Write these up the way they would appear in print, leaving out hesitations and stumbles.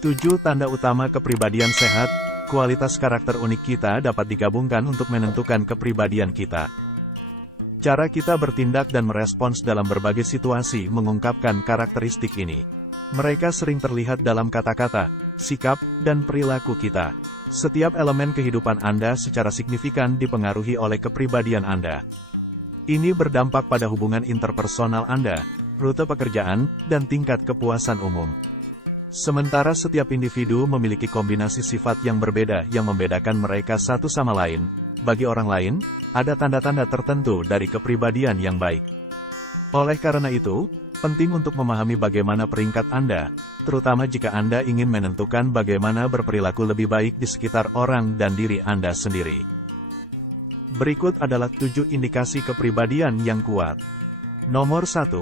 7 tanda utama kepribadian sehat. Kualitas karakter unik kita dapat digabungkan untuk menentukan kepribadian kita. Cara kita bertindak dan merespons dalam berbagai situasi mengungkapkan karakteristik ini. Mereka sering terlihat dalam kata-kata, sikap, dan perilaku kita. Setiap elemen kehidupan Anda secara signifikan dipengaruhi oleh kepribadian Anda. Ini berdampak pada hubungan interpersonal Anda, rute pekerjaan, dan tingkat kepuasan umum. Sementara setiap individu memiliki kombinasi sifat yang berbeda yang membedakan mereka satu sama lain, bagi orang lain, ada tanda-tanda tertentu dari kepribadian yang baik. Oleh karena itu, penting untuk memahami bagaimana peringkat Anda, terutama jika Anda ingin menentukan bagaimana berperilaku lebih baik di sekitar orang dan diri Anda sendiri. Berikut adalah 7 indikasi kepribadian yang kuat. Nomor 1.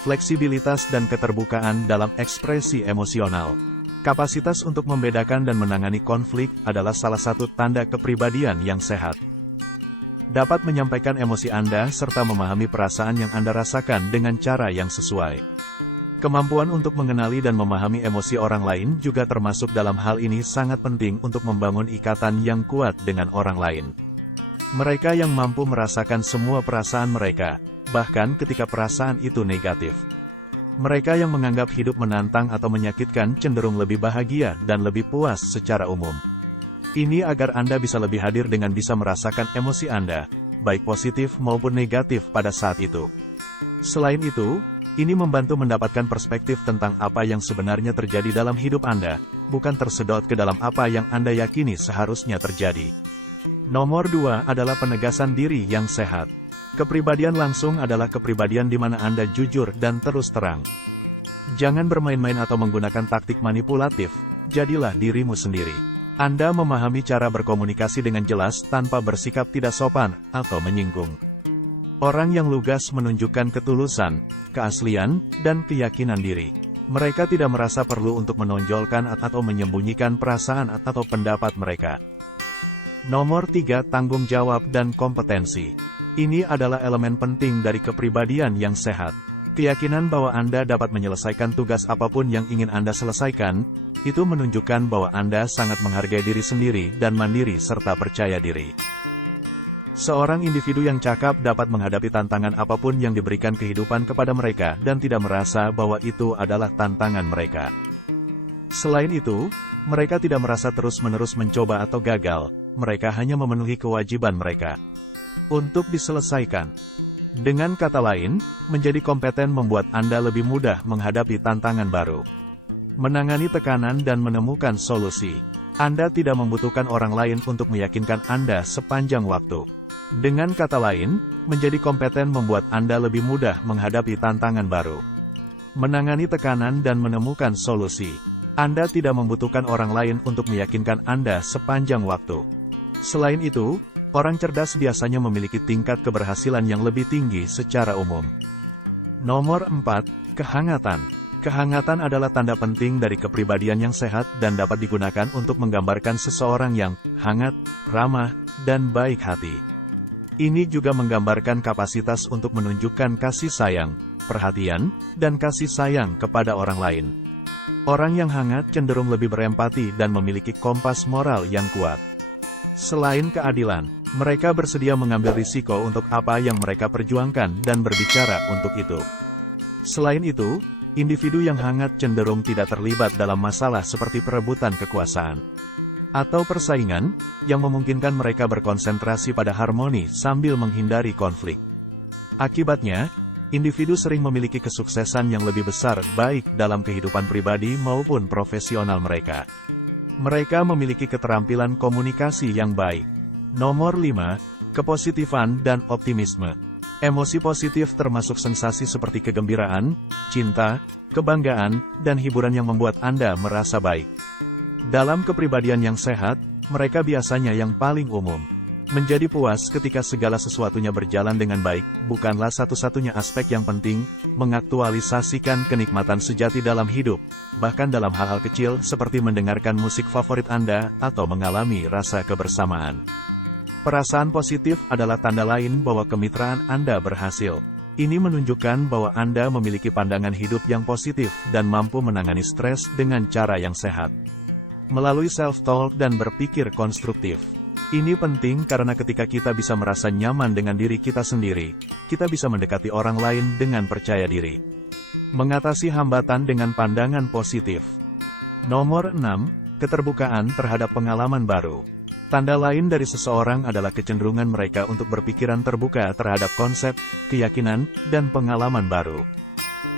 Fleksibilitas dan keterbukaan dalam ekspresi emosional. Kapasitas untuk membedakan dan menangani konflik adalah salah satu tanda kepribadian yang sehat. Dapat menyampaikan emosi Anda serta memahami perasaan yang Anda rasakan dengan cara yang sesuai. Kemampuan untuk mengenali dan memahami emosi orang lain juga termasuk dalam hal ini sangat penting untuk membangun ikatan yang kuat dengan orang lain. Mereka yang mampu merasakan semua perasaan mereka, bahkan ketika perasaan itu negatif. Mereka yang menganggap hidup menantang atau menyakitkan cenderung lebih bahagia dan lebih puas secara umum. Ini agar Anda bisa lebih hadir dengan bisa merasakan emosi Anda, baik positif maupun negatif pada saat itu. Selain itu, ini membantu mendapatkan perspektif tentang apa yang sebenarnya terjadi dalam hidup Anda, bukan tersedot ke dalam apa yang Anda yakini seharusnya terjadi. Nomor 2 adalah penegasan diri yang sehat. Kepribadian langsung adalah kepribadian di mana Anda jujur dan terus terang. Jangan bermain-main atau menggunakan taktik manipulatif, jadilah dirimu sendiri. Anda memahami cara berkomunikasi dengan jelas tanpa bersikap tidak sopan atau menyinggung. Orang yang lugas menunjukkan ketulusan, keaslian, dan keyakinan diri. Mereka tidak merasa perlu untuk menonjolkan atau menyembunyikan perasaan atau pendapat mereka. Nomor 3. Tanggung jawab dan kompetensi. Ini adalah elemen penting dari kepribadian yang sehat. Keyakinan bahwa Anda dapat menyelesaikan tugas apapun yang ingin Anda selesaikan, itu menunjukkan bahwa Anda sangat menghargai diri sendiri dan mandiri serta percaya diri. Seorang individu yang cakap dapat menghadapi tantangan apapun yang diberikan kehidupan kepada mereka dan tidak merasa bahwa itu adalah tantangan mereka. Selain itu, mereka tidak merasa terus-menerus mencoba atau gagal, mereka hanya memenuhi kewajiban mereka untuk diselesaikan. Dengan kata lain, menjadi kompeten membuat Anda lebih mudah menghadapi tantangan baru, menangani tekanan dan menemukan solusi. Anda tidak membutuhkan orang lain untuk meyakinkan Anda sepanjang waktu. Dengan kata lain, menjadi kompeten membuat Anda lebih mudah menghadapi tantangan baru, menangani tekanan dan menemukan solusi. Anda tidak membutuhkan orang lain untuk meyakinkan Anda sepanjang waktu. Selain itu, orang cerdas biasanya memiliki tingkat keberhasilan yang lebih tinggi secara umum. Nomor 4. Kehangatan. Kehangatan adalah tanda penting dari kepribadian yang sehat dan dapat digunakan untuk menggambarkan seseorang yang hangat, ramah, dan baik hati. Ini juga menggambarkan kapasitas untuk menunjukkan kasih sayang, perhatian, dan kasih sayang kepada orang lain. Orang yang hangat cenderung lebih berempati dan memiliki kompas moral yang kuat. Selain keadilan, mereka bersedia mengambil risiko untuk apa yang mereka perjuangkan dan berbicara untuk itu. Selain itu, individu yang hangat cenderung tidak terlibat dalam masalah seperti perebutan kekuasaan atau persaingan, yang memungkinkan mereka berkonsentrasi pada harmoni sambil menghindari konflik. Akibatnya, individu sering memiliki kesuksesan yang lebih besar baik dalam kehidupan pribadi maupun profesional mereka. Mereka memiliki keterampilan komunikasi yang baik. Nomor 5. Kepositifan dan optimisme. Emosi positif termasuk sensasi seperti kegembiraan, cinta, kebanggaan, dan hiburan yang membuat Anda merasa baik. Dalam kepribadian yang sehat, mereka biasanya yang paling umum. Menjadi puas ketika segala sesuatunya berjalan dengan baik, bukanlah satu-satunya aspek yang penting, mengaktualisasikan kenikmatan sejati dalam hidup, bahkan dalam hal-hal kecil seperti mendengarkan musik favorit Anda, atau mengalami rasa kebersamaan. Perasaan positif adalah tanda lain bahwa kemitraan Anda berhasil. Ini menunjukkan bahwa Anda memiliki pandangan hidup yang positif dan mampu menangani stres dengan cara yang sehat. melalui self-talk dan berpikir konstruktif. Ini penting karena ketika kita bisa merasa nyaman dengan diri kita sendiri, kita bisa mendekati orang lain dengan percaya diri. Mengatasi hambatan dengan pandangan positif. Nomor 6. Keterbukaan terhadap pengalaman baru. Tanda lain dari seseorang adalah kecenderungan mereka untuk berpikiran terbuka terhadap konsep, keyakinan, dan pengalaman baru.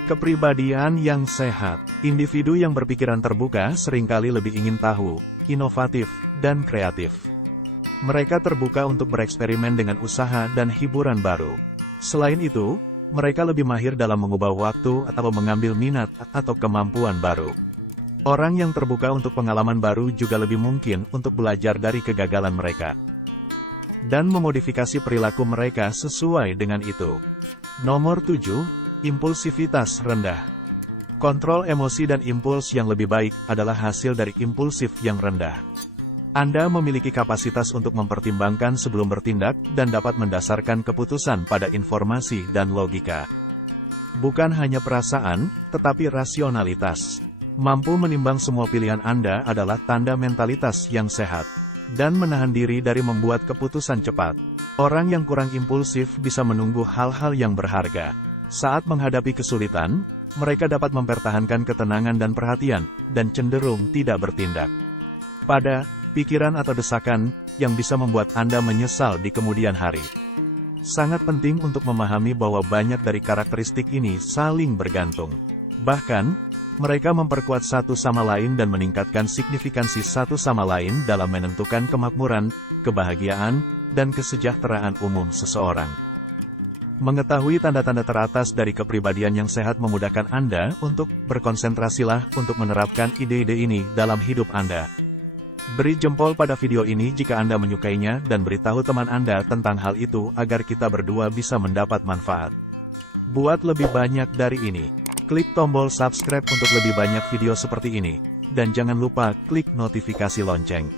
Kepribadian yang sehat. Individu yang berpikiran terbuka seringkali lebih ingin tahu, inovatif, dan kreatif. Mereka terbuka untuk bereksperimen dengan usaha dan hiburan baru. Selain itu, mereka lebih mahir dalam mengubah waktu atau mengambil minat atau kemampuan baru. Orang yang terbuka untuk pengalaman baru juga lebih mungkin untuk belajar dari kegagalan mereka dan memodifikasi perilaku mereka sesuai dengan itu. Nomor 7. Impulsivitas rendah. Kontrol emosi dan impuls yang lebih baik adalah hasil dari impulsif yang rendah. Anda memiliki kapasitas untuk mempertimbangkan sebelum bertindak dan dapat mendasarkan keputusan pada informasi dan logika. Bukan hanya perasaan, tetapi rasionalitas. Mampu menimbang semua pilihan Anda adalah tanda mentalitas yang sehat, dan menahan diri dari membuat keputusan cepat. Orang yang kurang impulsif bisa menunggu hal-hal yang berharga. Saat menghadapi kesulitan, mereka dapat mempertahankan ketenangan dan perhatian, dan cenderung tidak bertindak pada pikiran atau desakan yang bisa membuat Anda menyesal di kemudian hari. Sangat penting untuk memahami bahwa banyak dari karakteristik ini saling bergantung. Bahkan, mereka memperkuat satu sama lain dan meningkatkan signifikansi satu sama lain dalam menentukan kemakmuran, kebahagiaan, dan kesejahteraan umum seseorang. Mengetahui tanda-tanda teratas dari kepribadian yang sehat memudahkan Anda untuk berkonsentrasilah untuk menerapkan ide-ide ini dalam hidup Anda. Beri jempol pada video ini jika Anda menyukainya dan beritahu teman Anda tentang hal itu agar kita berdua bisa mendapat manfaat. Buat lebih banyak dari ini, klik tombol subscribe untuk lebih banyak video seperti ini, dan jangan lupa klik notifikasi lonceng.